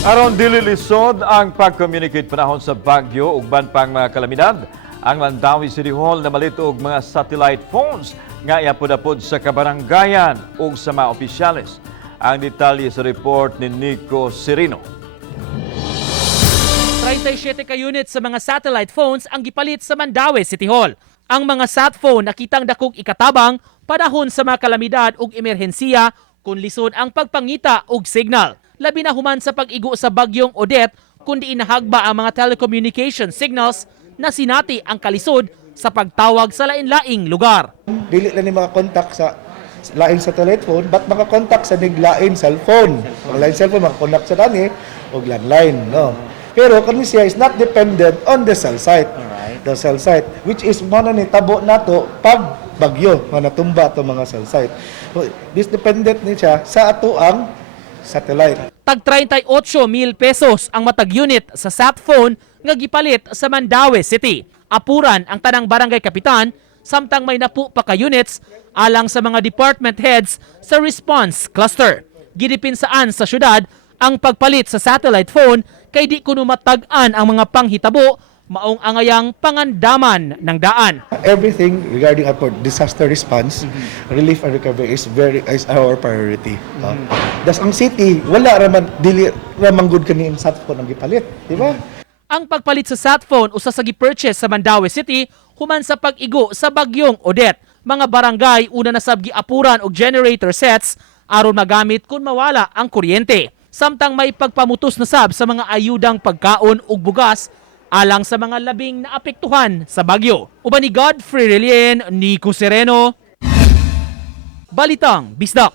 Aron dili lisod ang pag-communicate panahon sa bagyo ug ban pang mga kalamidad, ang Mandawi City Hall na malito og mga satellite phones nga iapod-apod sa kabaranggayan ug sa mga opisyales. Ang detalye sa report ni Nico Serino. 37 ka units sa mga satellite phones ang gipalit sa Mandawi City Hall. Ang mga sat phone nakitang dakog ikatabang panahon sa mga kalamidad ug emerhensiya kung lisod ang pagpangita ug signal. Labi na human sa pag-igo sa bagyong Odette kundi inahagba ang mga telecommunication signals na sinati ang kalisod sa pagtawag sa lain-laing lugar. Dili na ni mga kontak sa laing satellite phone, but makakontak sa niglaing cellphone. Ang laing cellphone, makakontak sa dani o landline. No? Pero kani siya is not dependent on the cell site. The cell site, which is mo ni tabo nato pag bagyo, mga natumba to mga cell site. So, this dependent ni siya sa ato ang satellite. Tag 38,000 pesos ang matag unit sa sat phone nga gipalit sa Mandawi City. Apuran ang tanang barangay kapitan samtang may napu pa ka units alang sa mga department heads sa response cluster. Gidipinsaan sa syudad ang pagpalit sa satellite phone kay di kuno matag-an ang mga panghitabo maong angayang pangandaman ng daan. Everything regarding our disaster response, relief and recovery is our priority. Das ang city, wala raman dili raman good kani sat phone ang gipalit, di ba? Ang pagpalit sa sat phone usa sa gi-purchase sa Mandawi City human sa pag-igo sa bagyong Odette. Mga barangay una na sab giapuran og generator sets aron magamit kung mawala ang kuryente. Samtang may pagpamutos na sab sa mga ayudang pagkaon ug bugas alang sa mga labing naapektuhan sa bagyo. Uban ni Godfrey Relien, Nico Sereno, Balitang Bisdak.